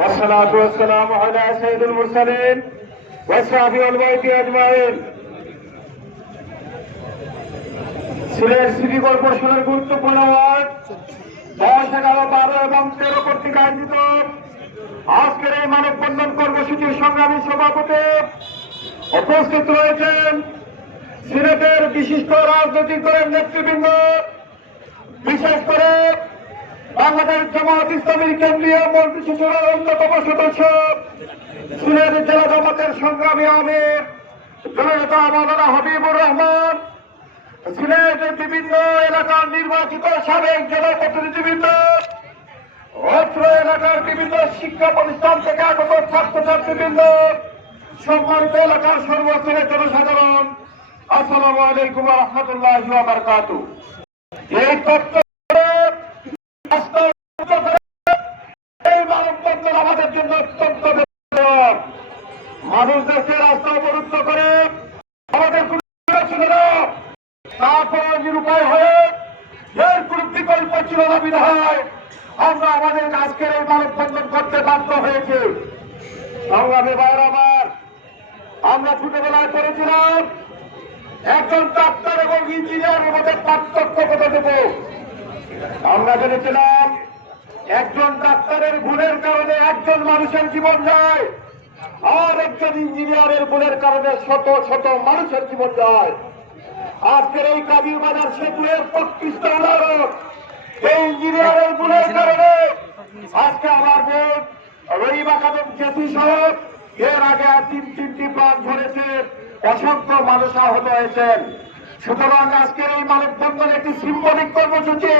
والصلاة والسلام على سيد المرسلين والصحابة والبيت أجمعين। Sylhet city কর্পোরেশনের গুরুত্বপূর্ণ word 10, 11, 12 এবং 13 কর্তৃক আয়োজিত আজকের এই মানববন্ধন কর্মসূচির সংগ্রামী সভাপতি উপস্থিত রয়েছেন সিলেটের বিশিষ্ট রাজনৈতিক দলের নেতৃবৃন্দ, বিশেষ করে বাংলাদেশ জামাত ইসলামীর কেন্দ্রীয় মন্ত্রিসভার অন্যতম সদস্য সিলেট জেলা জামাতের সংগ্রামী আমির জননেতা মাওলানা হাবিবুর রহমান, সিলেটের বিভিন্ন এলাকার নির্বাচিত সাবেক জেলা প্রতিনিধিবৃন্দ, অত্র এলাকার বিভিন্ন শিক্ষা প্রতিষ্ঠান থেকে আগত ছাত্রছাত্রীবৃন্দ, সম্মানিত এলাকার সর্বস্তরের জনসাধারণ, আসসালামু আলাইকুম ওয়া রাহমাতুল্লাহি ওয়া বারাকাতুহু। এই তথ্য এই মানববন্ধন আমাদের জন্য অত্যন্ত বেদনার। মানুষদেরকে রাস্তা অবরুদ্ধ করে আমাদের কোনো ছিল না, তারপরে নিরুপায় হয়ে এর কোনো বিকল্প ছিল না বিধায় আমরা আমাদের আজকের এই মানববন্ধন করতে বাধ্য হয়েছে। সংগ্রামী ভাইয়েরা আমার, আমরা ছোটবেলায় পড়েছিলাম একজন ডাক্তার এবং ইঞ্জিনিয়ারের মধ্যে পার্থক্য কথা দেব। আমরা জেনেছিলাম একজন ডাক্তারের ভুলের কারণে একজন মানুষের জীবন যায়, আর একজন ইঞ্জিনিয়ারের ভুলের কারণে শত শত মানুষের জীবন যায়। আজকের এই কাবির বাজার সেতুয়ের প্রকৃষ্ট উদাহরণ। এই ইঞ্জিনিয়ারের ভুলের কারণে আজকে আমার বোন রহিমা খাতুন জেসি সহ এর আগে 3টি প্রাণ ঝরেছে, অসংখ্য মানুষ আহত হয়েছেন। সুতরাং আজকের এই মানববন্ধন একটি সিম্বলিক কর্মসূচি।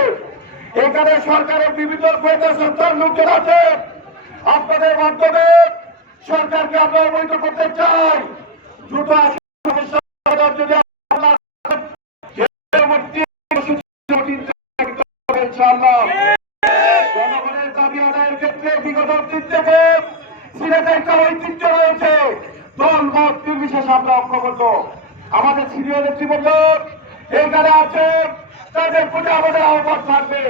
এখানে সরকারের বিভিন্ন সংস্থার লোকের আছে। আপনাদের মাধ্যমে সরকারকে আমরা অবহিত করতে চাই, দ্রুত যদি জনগণের দাবি আদায়ের ক্ষেত্রে বিগত দিন থেকে সিলেটের একটা ঐতিহ্য রয়েছে, দল মত নির্বিশেষে আমরা অগ্রগত। আমাদের সিনিয়র নেতৃবৃন্দ এইখানে আছে, তাদের প্রতি আমাদের আহ্বান থাকবে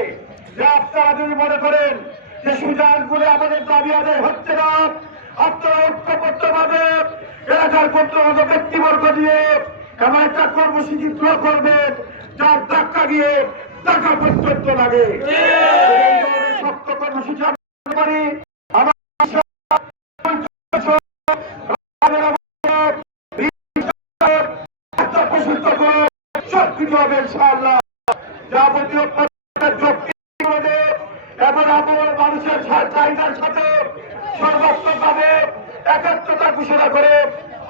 যে আপনারা যদি মনে করেন যে সুজান বলে আমাদের দাবি আদায় হচ্ছে না, আপনারা ঐক্যবদ্ধভাবে এলাকার কর্তৃপক্ষ ব্যক্তিবর্গ দিয়ে এমন একটা কর্মসূচি তুলে করবেন যার ধাক্কা দিয়ে টাকা পর্যন্ত লাগে। শক্ত কর্মসূচি পারি সবকিছু হবে ইনশাআল্লাহ। যাবতীয় এবং আমার মানুষের চাহিদার সাথে সর্বাত্মকভাবে একাত্মতা ঘোষণা করে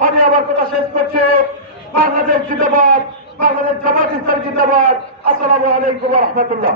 আমি আমার কথা শেষ করছি। বাংলাদেশ জিন্দাবাদ, বাংলাদেশ জামাত ইসলামী জিন্দাবাদ। আসসালামু আলাইকুম ওয়া রাহমাতুল্লাহ।